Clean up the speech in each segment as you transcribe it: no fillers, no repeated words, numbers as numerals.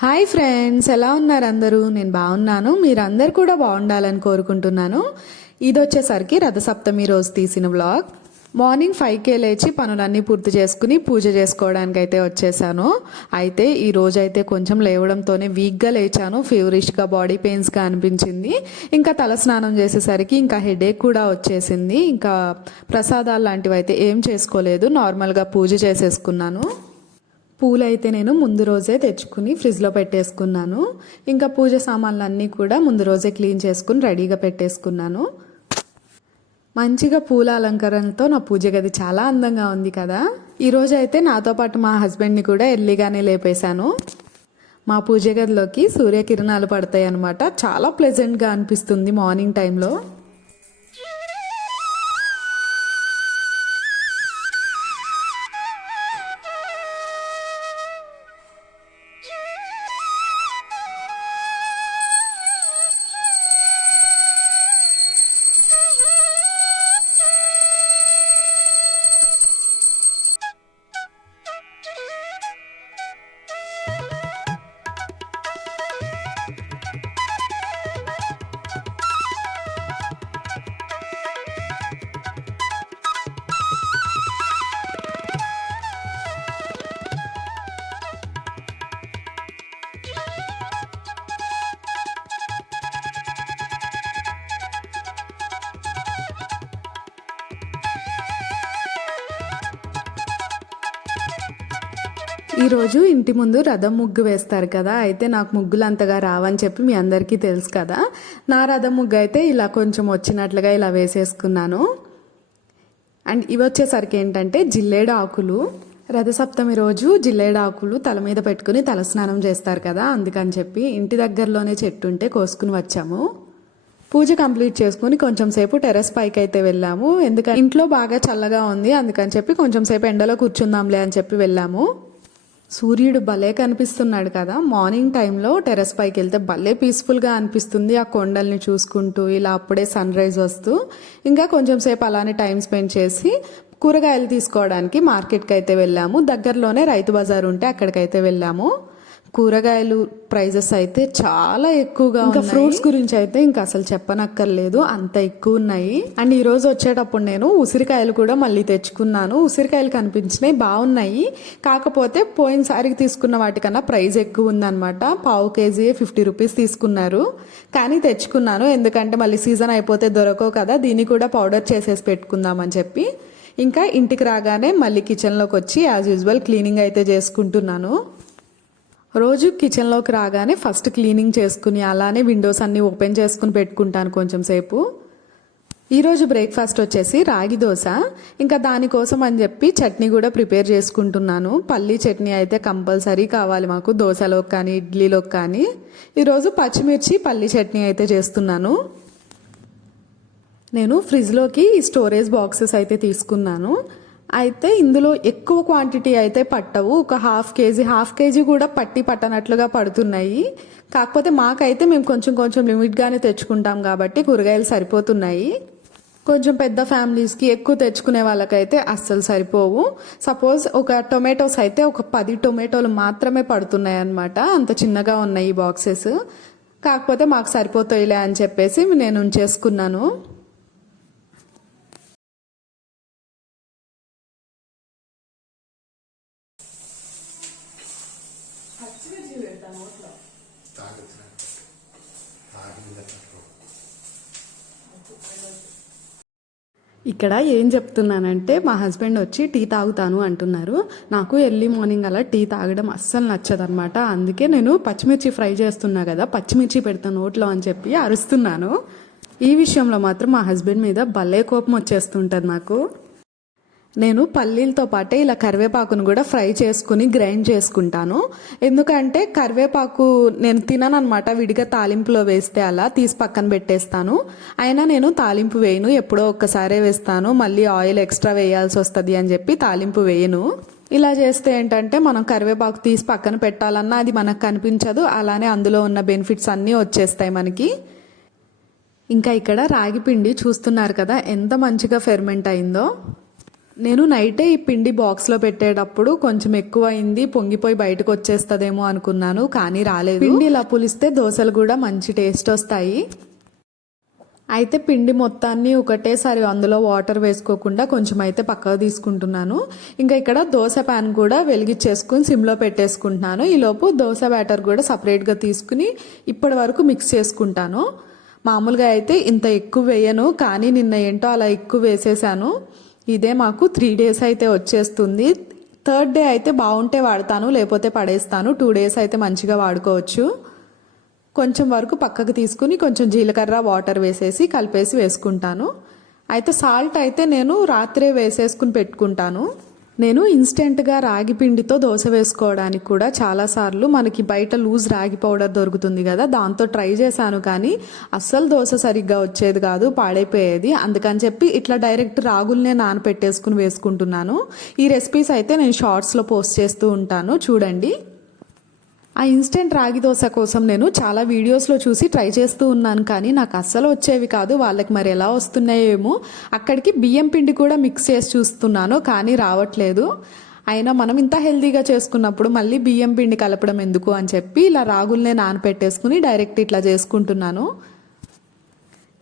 Hi friends, ఎలా ఉన్నారు అందరూ? నేను బాగున్నాను. మీరందరూ కూడా బాగుండాలని కోరుకుంటున్నాను. ఇది వచ్చేసరికి రథసప్తమి రోజు తీసిన వ్లాగ్. మార్నింగ్ 5కే లేచి పనులన్నీ పూర్తి చేసుకుని పూజ చేసుకోవడానికి అయితే వచ్చేసాను. అయితే ఈ రోజు అయితే కొంచెం లేవడంతోనే వీక్గా లేచాను. ఫీవరిష్గా, బాడీ పెయిన్స్గా అనిపించింది. ఇంకా తలస్నానం చేసేసరికి ఇంకా హెడేక్ కూడా వచ్చేసింది. ఇంకా ప్రసాదాలు లాంటివి అయితే ఏం చేసుకోలేదు, నార్మల్గా పూజ చేసేసుకున్నాను. పూలు అయితే నేను ముందు రోజే తెచ్చుకుని ఫ్రిడ్జ్లో పెట్టేసుకున్నాను. ఇంకా పూజ సామాన్లు అన్నీ కూడా ముందు రోజే క్లీన్ చేసుకుని రెడీగా పెట్టేసుకున్నాను. మంచిగా పూల అలంకరణతో నా పూజ గది చాలా అందంగా ఉంది కదా. ఈరోజు అయితే నాతో పాటు మా హస్బెండ్ని కూడా ఎర్లీగానే లేపేశాను. మా పూజ గదిలోకి సూర్యకిరణాలు పడతాయి అన్నమాట. చాలా ప్లెజెంట్గా అనిపిస్తుంది మార్నింగ్ టైంలో. ఈరోజు ఇంటి ముందు రథం ముగ్గు వేస్తారు కదా. అయితే నాకు ముగ్గులు అంతగా రావని చెప్పి మీ అందరికీ తెలుసు కదా. నా రథం ముగ్గు అయితే ఇలా కొంచెం వచ్చినట్లుగా ఇలా వేసేసుకున్నాను. అండ్ ఇవి వచ్చేసరికి ఏంటంటే జిల్లేడు ఆకులు. రథసప్తమి రోజు జిల్లేడు ఆకులు తల మీద పెట్టుకుని తలస్నానం చేస్తారు కదా. అందుకని చెప్పి ఇంటి దగ్గరలోనే చెట్టు ఉంటే కోసుకుని వచ్చాము. పూజ కంప్లీట్ చేసుకుని కొంచెం సేపు టెర్రస్ పైకి అయితే వెళ్ళాము. ఎందుకంటే ఇంట్లో బాగా చల్లగా ఉంది, అందుకని చెప్పి కొంచెం సేపు ఎండలో కూర్చుందాంలే అని చెప్పి వెళ్ళాము. సూర్యుడు భలే కనిపిస్తున్నాడు కదా. మార్నింగ్ టైంలో టెర్రస్ పైకి వెళ్తే భలే పీస్ఫుల్గా అనిపిస్తుంది. ఆ కొండల్ని చూసుకుంటూ ఇలా అప్పుడే సన్ రైజ్ వస్తూ ఇంకా కొంచెం సేపు అలానే టైం స్పెండ్ చేసి కూరగాయలు తీసుకోవడానికి మార్కెట్కి అయితే వెళ్ళాము. దగ్గరలోనే రైతు బజార్ ఉంటే అక్కడికైతే వెళ్ళాము. కూరగాయలు ప్రైజెస్ అయితే చాలా ఎక్కువగా, ఇంకా ఫ్రూట్స్ గురించి అయితే ఇంకా అసలు చెప్పనక్కర్లేదు, అంత ఎక్కువ ఉన్నాయి. అండ్ ఈ రోజు వచ్చేటప్పుడు నేను ఉసిరికాయలు కూడా మళ్ళీ తెచ్చుకున్నాను. ఉసిరికాయలు కనిపించినాయి, బాగున్నాయి. కాకపోతే పోయినసారికి తీసుకున్న వాటికన్నా ప్రైస్ ఎక్కువ ఉందన్నమాట. పావు కేజీ 50 రూపీస్ తీసుకున్నారు. కానీ తెచ్చుకున్నాను, ఎందుకంటే మళ్ళీ సీజన్ అయిపోతే దొరకవు కదా. దీన్ని కూడా పౌడర్ చేసేసి పెట్టుకుందామని చెప్పి ఇంకా ఇంటికి రాగానే మళ్ళీ కిచెన్లోకి వచ్చి యాజ్ యూజువల్ క్లీనింగ్ అయితే చేసుకుంటున్నాను. రోజు కిచెన్లోకి రాగానే ఫస్ట్ క్లీనింగ్ చేసుకుని అలానే విండోస్ అన్నీ ఓపెన్ చేసుకుని పెట్టుకుంటాను కొంచెం సేపు. ఈరోజు బ్రేక్ఫాస్ట్ వచ్చేసి రాగి దోశ. ఇంకా దానికోసం అని చెప్పి చట్నీ కూడా ప్రిపేర్ చేసుకుంటున్నాను. పల్లీ చట్నీ అయితే కంపల్సరీ కావాలి మాకు, దోశలోకి కానీ ఇడ్లీలోకి కానీ. ఈరోజు పచ్చిమిర్చి పల్లీ చట్నీ అయితే చేస్తున్నాను. నేను ఫ్రిడ్జ్లోకి స్టోరేజ్ బాక్సెస్ అయితే తీసుకున్నాను. అయితే ఇందులో ఎక్కువ క్వాంటిటీ అయితే పట్టవు. ఒక హాఫ్ కేజీ కూడా పట్టనట్లుగా పడుతున్నాయి. కాకపోతే మాకైతే మేము కొంచెం లిమిట్గానే తెచ్చుకుంటాం కాబట్టి కూరగాయలు సరిపోతున్నాయి. కొంచెం పెద్ద ఫ్యామిలీస్కి ఎక్కువ తెచ్చుకునే వాళ్ళకైతే అస్సలు సరిపోవు. సపోజ్ ఒక టొమాటోస్ అయితే ఒక 10 టొమాటోలు మాత్రమే పడుతున్నాయి అన్నమాట. అంత చిన్నగా ఉన్నాయి ఈ బాక్సెస్. కాకపోతే మాకు సరిపోతాయిలే అని చెప్పేసి నేను ఉంచేసుకున్నాను. ఇక్కడ ఏం చెప్తున్నానంటే మా హస్బెండ్ వచ్చి టీ తాగుతాను అంటున్నారు. నాకు ఎర్లీ మార్నింగ్ అలా టీ తాగడం అస్సలు నచ్చదనమాట. అందుకే నేను పచ్చిమిర్చి ఫ్రై చేస్తున్నా కదా, పచ్చిమిర్చి పెడతాను నోట్లో అని చెప్పి అరుస్తున్నాను. ఈ విషయంలో మాత్రం మా హస్బెండ్ మీద భలే కోపం వచ్చేస్తుంటుంది నాకు. నేను పల్లీలతో పాటే ఇలా కరివేపాకును కూడా ఫ్రై చేసుకుని గ్రైండ్ చేసుకుంటాను. ఎందుకంటే కరివేపాకు నేను తిననమాట, విడిగా తాలింపులో వేస్తే అలా తీసి పక్కన పెట్టేస్తాను. అయినా నేను తాలింపు వేయను, ఎప్పుడో ఒక్కసారే వేస్తాను. మళ్ళీ ఆయిల్ ఎక్స్ట్రా వేయాల్సి వస్తుంది అని చెప్పి తాలింపు వేయను. ఇలా చేస్తే ఏంటంటే మనం కరివేపాకు తీసి పక్కన పెట్టాలన్నా అది మనకు కనిపించదు, అలానే అందులో ఉన్న బెనిఫిట్స్ అన్నీ వచ్చేస్తాయి మనకి. ఇంకా ఇక్కడ రాగి పిండి చూస్తున్నారు కదా ఎంత మంచిగా ఫెర్మెంట్ అయిందో. నేను నైటే ఈ పిండి బాక్స్లో పెట్టేటప్పుడు కొంచెం ఎక్కువ అయింది, పొంగిపోయి బయటకు వచ్చేస్తుందేమో అనుకున్నాను, కానీ రాలేదు. పిండి ఇలా పులిస్తే దోశలు కూడా మంచి టేస్ట్ వస్తాయి. అయితే పిండి మొత్తాన్ని ఒకటేసారి అందులో వాటర్ వేసుకోకుండా కొంచెం అయితే పక్కకు తీసుకుంటున్నాను. ఇంకా ఇక్కడ దోశ ప్యాన్ కూడా వెలిగించేసుకుని సిమ్లో పెట్టేసుకుంటున్నాను. ఈలోపు దోశ బ్యాటర్ కూడా సపరేట్గా తీసుకుని ఇప్పటి వరకు మిక్స్ చేసుకుంటాను. మామూలుగా అయితే ఇంత ఎక్కువ వేయను, కానీ నిన్న ఏంటో అలా ఎక్కువ వేసేసాను. ఇదే మాకు 3 days అయితే వచ్చేస్తుంది. 3rd day అయితే బాగుంటే వాడతాను, లేకపోతే పడేస్తాను. 2 days అయితే మంచిగా వాడుకోవచ్చు. కొంచెం వరకు పక్కకు తీసుకుని కొంచెం జీలకర్ర వాటర్ వేసేసి కలిపేసి వేసుకుంటాను. అయితే సాల్ట్ అయితే నేను రాత్రే వేసేసుకుని పెట్టుకుంటాను. నేను ఇన్స్టెంట్గా రాగి పిండితో దోశ వేసుకోవడానికి కూడా చాలాసార్లు మనకి బయట లూజ్ రాగి పౌడర్ దొరుకుతుంది కదా, దాంతో ట్రై చేశాను, కానీ అస్సలు దోశ సరిగ్గా వచ్చేది కాదు, పాడైపోయేది. అందుకని చెప్పి ఇట్లా డైరెక్ట్ రాగుల్నే నానపెట్టేసుకుని వేసుకుంటున్నాను. ఈ రెసిపీస్ అయితే నేను షార్ట్స్లో పోస్ట్ చేస్తూ ఉంటాను, చూడండి. ఆ ఇన్స్టెంట్ రాగి దోశ కోసం నేను చాలా వీడియోస్లో చూసి ట్రై చేస్తూ ఉన్నాను, కానీ నాకు అస్సలు వచ్చేవి కాదు. వాళ్ళకి మరి ఎలా వస్తున్నాయో ఏమో. అక్కడికి బియ్యం పిండి కూడా మిక్స్ చేసి చూస్తున్నాను, కానీ రావట్లేదు. అయినా మనం ఇంత హెల్తీగా చేసుకున్నప్పుడు మళ్ళీ బియ్యం పిండి కలపడం ఎందుకు అని చెప్పి ఇలా రాగుల్నే నానపెట్టేసుకుని డైరెక్ట్ ఇట్లా చేసుకుంటున్నాను.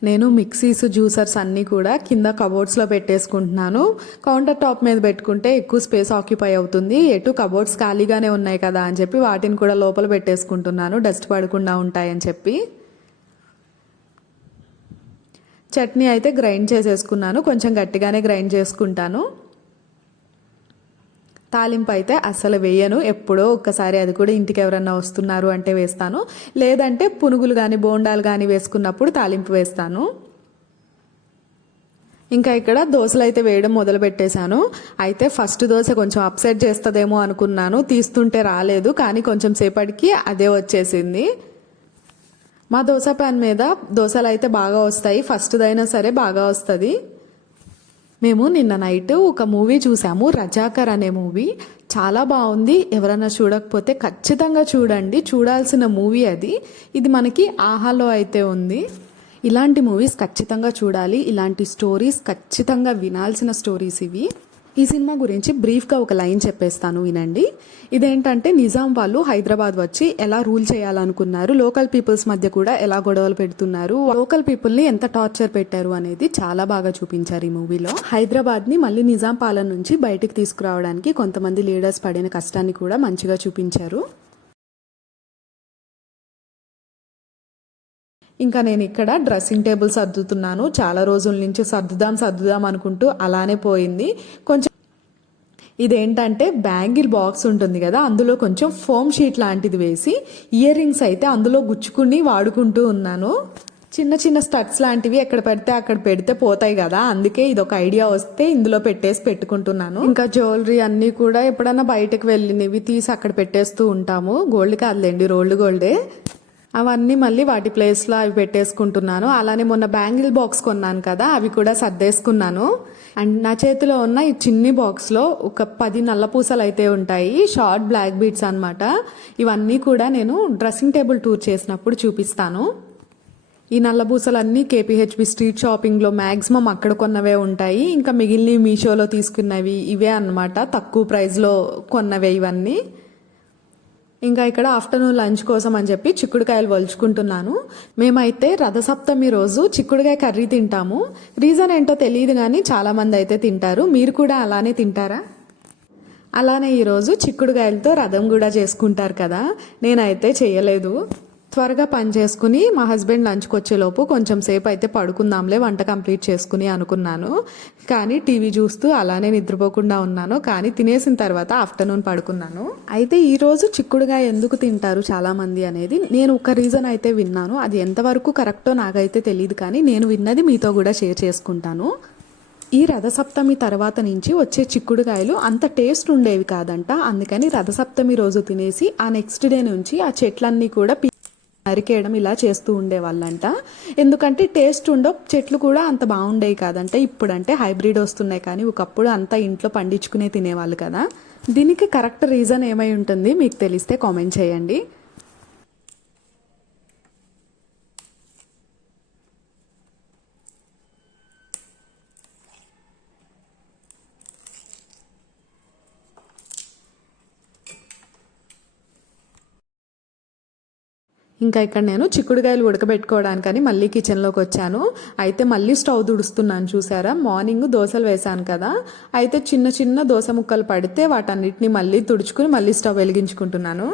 నేను మిక్సీస్, జ్యూసర్స్ అన్నీ కూడా కింద కబోర్డ్స్లో పెట్టేసుకుంటున్నాను. కౌంటర్ టాప్ మీద పెట్టుకుంటే ఎక్కువ స్పేస్ ఆక్యుపై అవుతుంది. ఎటు కబోర్డ్స్ ఖాళీగానే ఉన్నాయి కదా అని చెప్పి వాటిని కూడా లోపల పెట్టేసుకుంటున్నాను, డస్ట్ పడకుండా ఉంటాయని చెప్పి. చట్నీ అయితే గ్రైండ్ చేసేసుకున్నాను, కొంచెం గట్టిగానే గ్రైండ్ చేసుకుంటాను. తాలింపు అయితే అస్సలు వేయను, ఎప్పుడో ఒక్కసారి, అది కూడా ఇంటికి ఎవరన్నా వస్తున్నారు అంటే వేస్తాను, లేదంటే పునుగులు కానీ బోండాలు కానీ వేసుకున్నప్పుడు తాలింపు వేస్తాను. ఇంకా ఇక్కడ దోశలు అయితే వేయడం మొదలు పెట్టేశాను. అయితే ఫస్ట్ దోశ కొంచెం అప్సెట్ చేస్తుందేమో అనుకున్నాను, తీస్తుంటే రాలేదు, కానీ కొంచెం సేపటికి అదే వచ్చేసింది. మా దోశ ప్యాన్ మీద దోశలు అయితే బాగా వస్తాయి, ఫస్ట్దైనా సరే బాగా వస్తుంది. మేము నిన్న నైట్ ఒక మూవీ చూసాము, రజాకర్ అనే మూవీ. చాలా బాగుంది, ఎవరైనా చూడకపోతే ఖచ్చితంగా చూడండి, చూడాల్సిన మూవీ అది. ఇది మనకి ఆహాలో అయితే ఉంది. ఇలాంటి మూవీస్ ఖచ్చితంగా చూడాలి, ఇలాంటి స్టోరీస్ ఖచ్చితంగా వినాల్సిన స్టోరీస్ ఇవి. ఈ సినిమా గురించి బ్రీఫ్గా ఒక లైన్ చెప్పేస్తాను, వినండి. ఇదేంటంటే నిజాం వాళ్ళు హైదరాబాద్ వచ్చి ఎలా రూల్ చేయాలనుకున్నారు, లోకల్ పీపుల్స్ మధ్య కూడా ఎలా గొడవలు పెడుతున్నారు, లోకల్ పీపుల్ని ఎంత టార్చర్ పెట్టారు అనేది చాలా బాగా చూపించారు ఈ మూవీలో. హైదరాబాద్ని మళ్ళీ నిజాం పాలన నుంచి బయటికి తీసుకురావడానికి కొంతమంది లీడర్స్ పడిన కష్టాన్ని కూడా మంచిగా చూపించారు. ఇంకా నేను ఇక్కడ డ్రెస్సింగ్ టేబుల్ సర్దుతున్నాను. చాలా రోజుల నుంచి సర్దుదాం అనుకుంటూ అలానే పోయింది. కొంచెం ఇదేంటంటే బ్యాంగిల్ బాక్స్ ఉంటుంది కదా, అందులో కొంచెం ఫోమ్ షీట్ లాంటిది వేసి ఇయర్ రింగ్స్ అయితే అందులో గుచ్చుకుని వాడుకుంటూ ఉన్నాను. చిన్న చిన్న స్టడ్స్ లాంటివి ఎక్కడ పెడితే అక్కడ పెడితే పోతాయి కదా, అందుకే ఇది ఒక ఐడియా వస్తే ఇందులో పెట్టేసి పెట్టుకుంటున్నాను. ఇంకా జ్యువెలరీ అన్నీ కూడా ఎప్పుడన్నా బయటకు వెళ్ళినవి తీసి అక్కడ పెట్టేస్తూ ఉంటాము. గోల్డ్ కాదులేండి, రోల్డ్ గోల్డే. అవన్నీ మళ్ళీ వాటి ప్లేస్లో అవి పెట్టేసుకుంటున్నాను. అలానే మొన్న బ్యాంగిల్ బాక్స్ కొన్నాను కదా, అవి కూడా సర్దేసుకున్నాను. అండ్ నా చేతిలో ఉన్న ఈ చిన్ని బాక్స్లో ఒక 10 నల్ల పూసలు అయితే ఉంటాయి, షార్ట్ బ్లాక్ బీడ్స్ అనమాట. ఇవన్నీ కూడా నేను డ్రెస్సింగ్ టేబుల్ టూర్ చేసినప్పుడు చూపిస్తాను. ఈ నల్ల పూసలన్నీ కేపీహెచ్బి స్ట్రీట్ షాపింగ్లో మ్యాక్సిమం అక్కడ కొన్నవే ఉంటాయి. ఇంకా మిగిలినవి మీషోలో తీసుకున్నవి ఇవే అన్నమాట, తక్కువ ప్రైస్లో కొన్నవే ఇవన్నీ. ఇంకా ఇక్కడ ఆఫ్టర్నూన్ లంచ్ కోసం అని చెప్పి చిక్కుడుకాయలు వలుచుకుంటున్నాను. మేమైతే రథసప్తమి రోజు చిక్కుడుకాయ కర్రీ తింటాము. రీజన్ ఏంటో తెలియదు, కానీ చాలామంది అయితే తింటారు. మీరు కూడా అలానే తింటారా? అలానే ఈరోజు చిక్కుడుకాయలతో రథం కూడా చేసుకుంటారు కదా, నేనైతే చేయలేదు. త్వరగా పని చేసుకుని మా హస్బెండ్ లంచ్కి వచ్చేలోపు కొంచెం సేపు అయితే పడుకుందాంలే, వంట కంప్లీట్ చేసుకుని అనుకున్నాను. కానీ టీవీ చూస్తూ అలానే నిద్రపోకుండా ఉన్నాను. కానీ తినేసిన తర్వాత ఆఫ్టర్నూన్ పడుకున్నాను. అయితే ఈరోజు చిక్కుడుగా ఎందుకు తింటారు చాలామంది అనేది నేను ఒక రీజన్ అయితే విన్నాను. అది ఎంతవరకు కరెక్టో నాకైతే తెలియదు, కానీ నేను విన్నది మీతో కూడా షేర్ చేసుకుంటాను. ఈ రథసప్తమి తర్వాత నుంచి వచ్చే చిక్కుడుకాయలు అంత టేస్ట్ ఉండేవి కాదంట. అందుకని రథసప్తమి రోజు తినేసి ఆ నెక్స్ట్ డే నుంచి ఆ చెట్లన్నీ కూడా నరికేయడం ఇలా చేస్తూ ఉండేవాళ్ళంట. ఎందుకంటే టేస్ట్ ఉండవు, చెట్లు కూడా అంత బాగుండేవి కాదంట. ఇప్పుడంటే హైబ్రిడ్ వస్తున్నాయి, కానీ ఒకప్పుడు అంతా ఇంట్లో పండించుకునే తినేవాళ్ళు కదా. దీనికి కరెక్ట్ రీజన్ ఏమై ఉంటుంది మీకు తెలిస్తే కామెంట్ చేయండి. ఇంకా ఇక్కడ నేను చిక్కుడుకాయలు ఉడకబెట్టుకోవడానికని మళ్ళీ కిచెన్లోకి వచ్చాను. అయితే మళ్ళీ స్టవ్ తుడుస్తున్నాను. చూసారా, మార్నింగ్ దోశలు వేసాను కదా, అయితే చిన్న చిన్న దోశ ముక్కలు పడితే వాటన్నిటిని మళ్ళీ తుడుచుకుని మళ్ళీ స్టవ్ వెలిగించుకుంటున్నాను.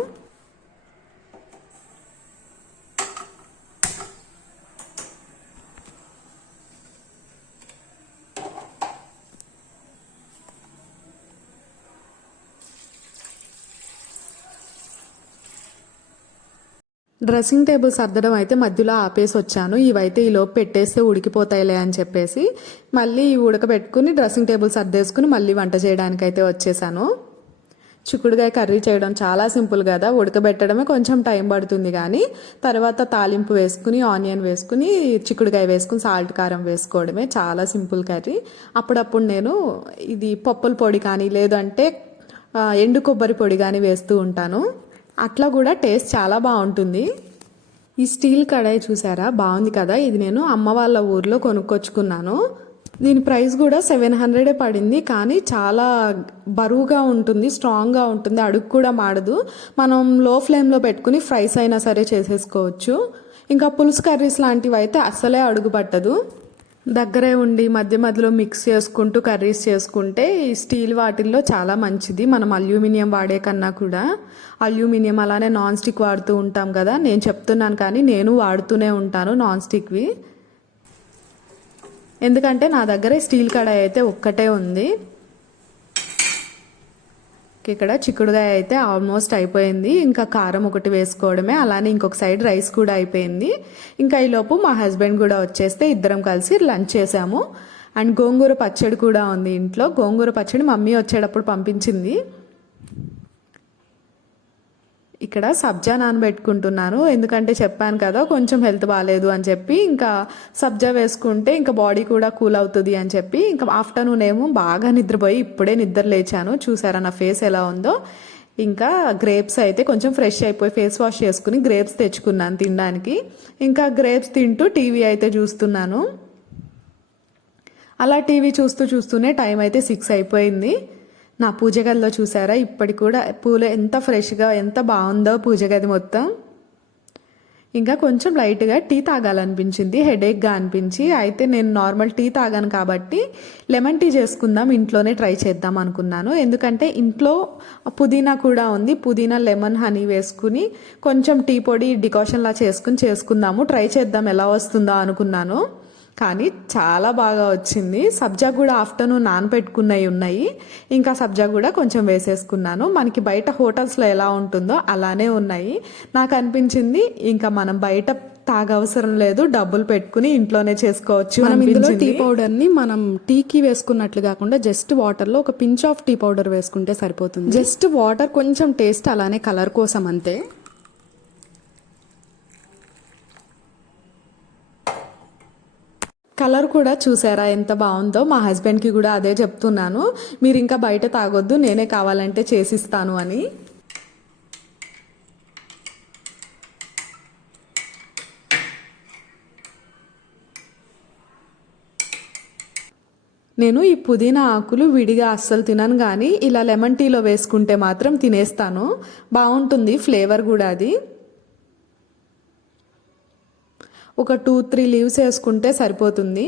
డ్రెస్సింగ్ టేబుల్ సర్దడం అయితే మధ్యలో ఆపేసి వచ్చాను. ఇవైతే ఈలోపు పెట్టేస్తే ఉడికిపోతాయిలే అని చెప్పేసి మళ్ళీ ఉడకబెట్టుకుని డ్రెస్సింగ్ టేబుల్ సర్దేసుకుని మళ్ళీ వంట చేయడానికి అయితే వచ్చేసాను. చిక్కుడుకాయ కర్రీ చేయడం చాలా సింపుల్ కదా, ఉడకబెట్టడమే కొంచెం టైం పడుతుంది, కానీ తర్వాత తాలింపు వేసుకుని ఆనియన్ వేసుకుని చిక్కుడుకాయ వేసుకుని సాల్ట్ కారం వేసుకోవడమే చాలా సింపుల్ కర్రీ. అప్పుడప్పుడు నేను ఇది పప్పుల పొడి కానీ లేదంటే ఎండు కొబ్బరి పొడి కానీ వేస్తూ ఉంటాను. అట్లా కూడా టేస్ట్ చాలా బాగుంటుంది. ఈ స్టీల్ కడాయి చూసారా, బాగుంది కదా, ఇది నేను అమ్మ వాళ్ళ ఊర్లో కొనుక్కొచ్చుకున్నాను. దీని ప్రైస్ కూడా 700 పడింది, కానీ చాలా బరువుగా ఉంటుంది, స్ట్రాంగ్గా ఉంటుంది, అడుగు కూడా మాడదు. మనం లో ఫ్లేమ్లో పెట్టుకుని ఫ్రైస్ అయినా సరే చేసేసుకోవచ్చు. ఇంకా పులుసు కర్రీస్ లాంటివి అయితే అస్సలే అడుగు పట్టదు. దగ్గరే ఉండి మధ్య మధ్యలో మిక్స్ చేసుకుంటూ కర్రీస్ చేసుకుంటే ఈ స్టీల్ వాటిల్లో చాలా మంచిది. మనం అల్యూమినియం వాడే కన్నా కూడా అల్యూమినియం అలానే నాన్ స్టిక్ వాడుతూ ఉంటాం కదా, నేను చెప్తున్నాను కానీ నేను వాడుతూనే ఉంటాను నాన్ స్టిక్వి. ఎందుకంటే నా దగ్గర స్టీల్ కడాయి అయితే ఒక్కటే ఉంది. ఇక్కడ చిక్కుడుకాయ అయితే ఆల్మోస్ట్ అయిపోయింది, ఇంకా కారం ఒకటి వేసుకోవడమే, అలానే ఇంకొక సైడ్ రైస్ కూడా అయిపోయింది. ఇంకా ఈలోపు మా హస్బెండ్ కూడా వచ్చేస్తే ఇద్దరం కలిసి లంచ్ చేసాము. అండ్ గోంగూర పచ్చడి కూడా ఉంది ఇంట్లో. గోంగూర పచ్చడి మమ్మీ వచ్చేటప్పుడు పంపించింది. ఇక్కడ సబ్జా నానబెట్టుకుంటున్నాను, ఎందుకంటే చెప్పాను కదా కొంచెం హెల్త్ బాగాలేదు అని చెప్పి, ఇంకా సబ్జా వేసుకుంటే ఇంకా బాడీ కూడా కూల్ అవుతుంది అని చెప్పి, ఇంకా ఆఫ్టర్నూన్ ఏమో బాగా నిద్రపోయి ఇప్పుడే నిద్ర లేచాను. చూసారా నా ఫేస్ ఎలా ఉందో. ఇంకా గ్రేప్స్ అయితే కొంచెం ఫ్రెష్ అయిపోయి ఫేస్ వాష్ చేసుకుని గ్రేప్స్ తెచ్చుకున్నాను తినడానికి. ఇంకా గ్రేప్స్ తింటూ టీవీ అయితే చూస్తున్నాను. అలా టీవీ చూస్తూనే టైం అయితే 6 అయిపోయింది. నా పూజ గదిలో చూసారా, ఇప్పటికి కూడా పూలు ఎంత ఫ్రెష్గా ఎంత బాగుందో పూజ గది మొత్తం. ఇంకా కొంచెం లైట్గా టీ తాగాలనిపించింది, హెడేక్గా అనిపించి, అయితే నేను నార్మల్ టీ తాగాను కాబట్టి లెమన్ టీ చేసుకుందాం, ఇంట్లోనే ట్రై చేద్దాం అనుకున్నాను. ఎందుకంటే ఇంట్లో పుదీనా కూడా ఉంది, పుదీనా లెమన్ హనీ వేసుకుని కొంచెం టీ పొడి డికాషన్లా చేసుకుందాము, ట్రై చేద్దాం ఎలా వస్తుందో అనుకున్నాను. కానీ చాలా బాగా వచ్చింది. సబ్జా కూడా ఆఫ్టర్నూన్ నానబెట్టుకున్నవి ఉన్నాయి, ఇంకా సబ్జా కూడా కొంచెం వేసేసుకున్నాను. మనకి బయట హోటల్స్లో ఎలా ఉంటుందో అలానే ఉన్నాయి. నాకు అనిపించింది ఇంకా మనం బయట తాగవసరం లేదు, డబ్బులు పెట్టుకుని ఇంట్లోనే చేసుకోవచ్చు. మనం ఇందులో టీ పౌడర్ని మనం టీకి వేసుకున్నట్లు కాకుండా జస్ట్ వాటర్లో ఒక పించ్ ఆఫ్ టీ పౌడర్ వేసుకుంటే సరిపోతుంది. జస్ట్ వాటర్ కొంచెం టేస్ట్ అలానే కలర్ కోసం అంతే. కలర్ కూడా చూసారా ఎంత బాగుందో. మా హస్బెండ్కి కూడా అదే చెప్తున్నాను, మీరు ఇంకా బయట తాగొద్దు, నేనే కావాలంటే చేసిస్తాను అని. నేను ఈ పుదీనా ఆకులు విడిగా అస్సలు తినను, కానీ ఇలా లెమన్ టీలో వేసుకుంటే మాత్రం తినేస్తాను, బాగుంటుంది ఫ్లేవర్ కూడా. అది ఒక 2-3 లీవ్స్ వేసుకుంటే సరిపోతుంది.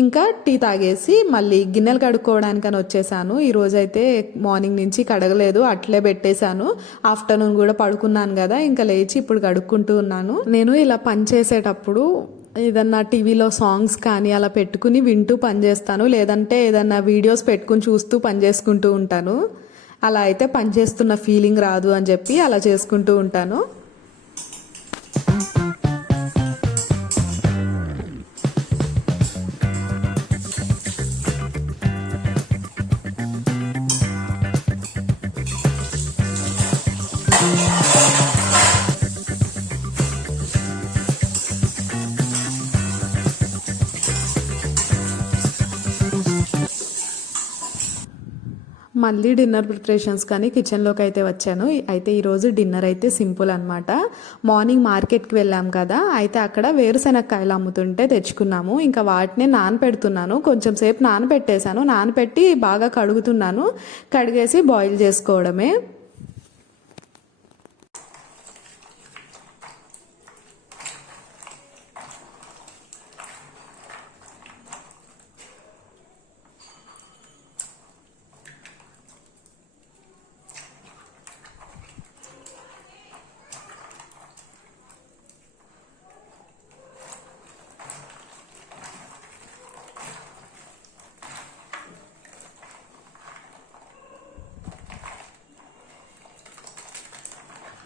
ఇంకా టీ తాగేసి మళ్ళీ గిన్నెలు కడుక్కోవడానికని వచ్చేసాను. ఈరోజైతే మార్నింగ్ నుంచి కడగలేదు, అట్లే పెట్టేశాను. ఆఫ్టర్నూన్ కూడా పడుకున్నాను కదా, ఇంకా లేచి ఇప్పుడు కడుక్కుంటూ ఉన్నాను. నేను ఇలా పని చేసేటప్పుడు ఏదన్నా టీవీలో సాంగ్స్ కానీ అలా పెట్టుకుని వింటూ పని చేస్తాను, లేదంటే ఏదన్నా వీడియోస్ పెట్టుకుని చూస్తూ పని చేసుకుంటూ ఉంటాను. అలా అయితే పని చేస్తున్న ఫీలింగ్ రాదు అని చెప్పి అలా చేసుకుంటూ ఉంటాను. మళ్ళీ డిన్నర్ ప్రిపరేషన్స్ కానీ కిచెన్లోకి అయితే వచ్చాను. అయితే ఈరోజు డిన్నర్ అయితే సింపుల్ అనమాట. మార్నింగ్ మార్కెట్కి వెళ్ళాం కదా, అయితే అక్కడ వేరుశెనక్కాయలు అమ్ముతుంటే తెచ్చుకున్నాము. ఇంకా వాటిని నానపెడుతున్నాను, కొంచెం సేపు నానపెట్టేశాను, నానపెట్టి బాగా కడుగుతున్నాను, కడిగేసి బాయిల్ చేసుకోవడమే.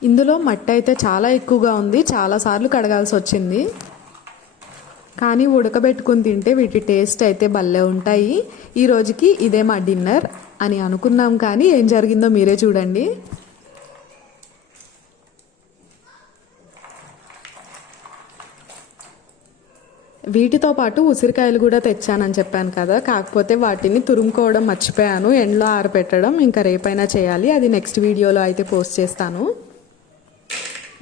ఇందులో మట్టి అయితే చాలా ఎక్కువగా ఉంది, చాలాసార్లు కడగాల్సి వచ్చింది. కానీ ఉడకబెట్టుకుని తింటే వీటి టేస్ట్ అయితే భలే ఉంటాయి. ఈ రోజుకి ఇదే మా డిన్నర్ అని అనుకున్నాం, కానీ ఏం జరిగిందో మీరే చూడండి. వీటితో పాటు ఉసిరికాయలు కూడా తెచ్చానని చెప్పాను కదా, కాకపోతే వాటిని తురుముకోవడం మర్చిపోయాను. ఎండలో ఆరబెట్టడం ఇంకా రేపైనా చేయాలి, అది నెక్స్ట్ వీడియోలో అయితే పోస్ట్ చేస్తాను.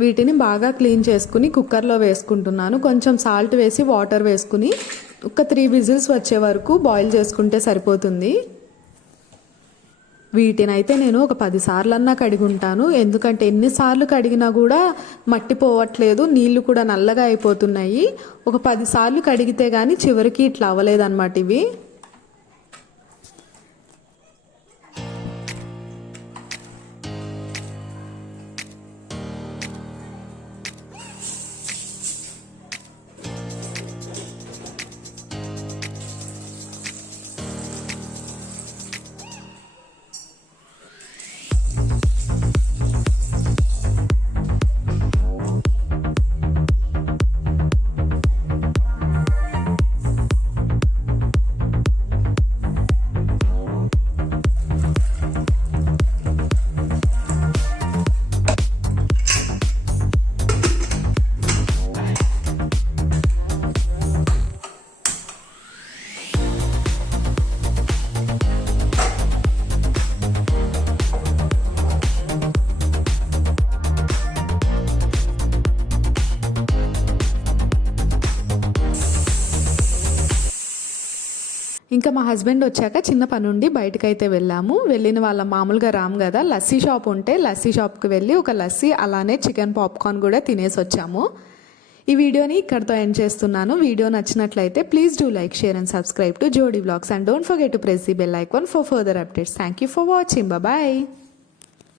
వీటిని బాగా క్లీన్ చేసుకుని కుక్కర్లో వేసుకుంటున్నాను. కొంచెం సాల్ట్ వేసి వాటర్ వేసుకుని ఒక 3 విజిల్స్ వచ్చే వరకు బాయిల్ చేసుకుంటే సరిపోతుంది. వీటినైతే నేను ఒక 10 సార్లన్నా కడిగుంటాను, ఎందుకంటే ఎన్నిసార్లు కడిగినా కూడా మట్టి పోవట్లేదు, నీళ్లు కూడా నల్లగా అయిపోతున్నాయి. ఒక 10 సార్లు కడిగితే కానీ చివరికి ఇట్లా అవ్వలేదన్నమాట ఇవి. ఇంకా మా హస్బెండ్ వచ్చాక చిన్న పని ఉండి బయటకైతే వెళ్ళాము. వెళ్ళిన వాళ్ళ మామూలుగా రాము కదా, లస్సీ షాప్ ఉంటే లస్సీ షాప్కి వెళ్ళి ఒక లస్సీ అలానే చికెన్ పాప్కార్న్ కూడా తినేసి వచ్చాము. ఈ వీడియోని ఇక్కడితో ఎండ్ చేస్తున్నాను. వీడియో నచ్చినట్లయితే please do like, share and subscribe to Jodi vlogs and don't forget to press the bell icon for further updates. Thank you for watching. Bye.